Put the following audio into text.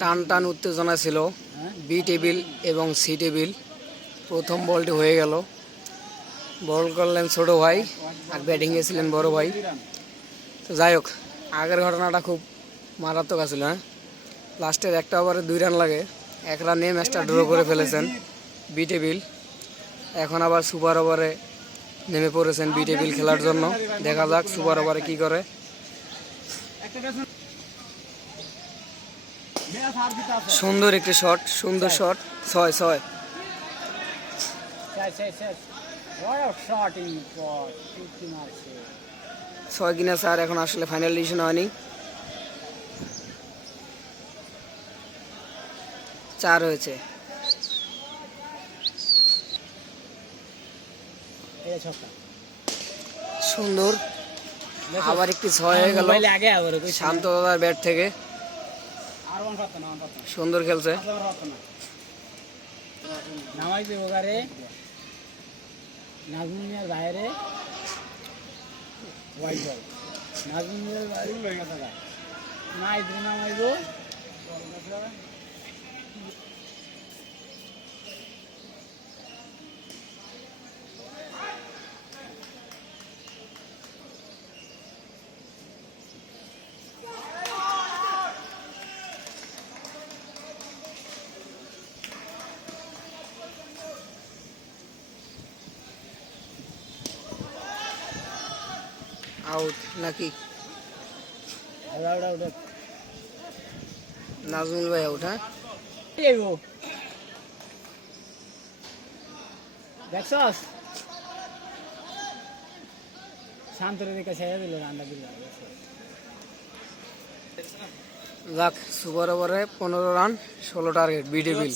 টান টান উত্তেজনা ছিল বি টেবিল এবং সি টেবিল। প্রথম বলটি হয়ে গেল, বল করলেন ছোট ভাই আর ব্যাটিংয়ে ছিলেন বড় ভাই। তো যাই হোক, আগের ঘটনাটা খুব মারাত্মক আছিল। লাস্টের একটা ওভারে 2 রান লাগে, 1 রান নিয়ে ম্যাচটা ড্র করে ফেলেছেন বি টেবিল। এখন আবার সুপার ওভারে নেমে পড়েছেন বি টেবিল খেলার জন্য। দেখা যাক সুপার ওভারে কি করে। সুন্দর একটি শট, সুন্দর শট, 6 কিনা স্যার এখন আসলে ফাইনাল ডিসিশন হয়নি। 4 হয়েছে। সুন্দর, আবার একটি 6 হয়ে গেল শান্ত দাদার ব্যাট থেকে। সুন্দর খেলছে। আউট নাকি? নাজমুল ভাই আউট। হ্যাঁ, দেখছস শান্তরে দিকে ছেড়ে দিল রান্না দিল। যাক, সুপার ওভারে 15 রান 16 টার্গেট বি টেবিল।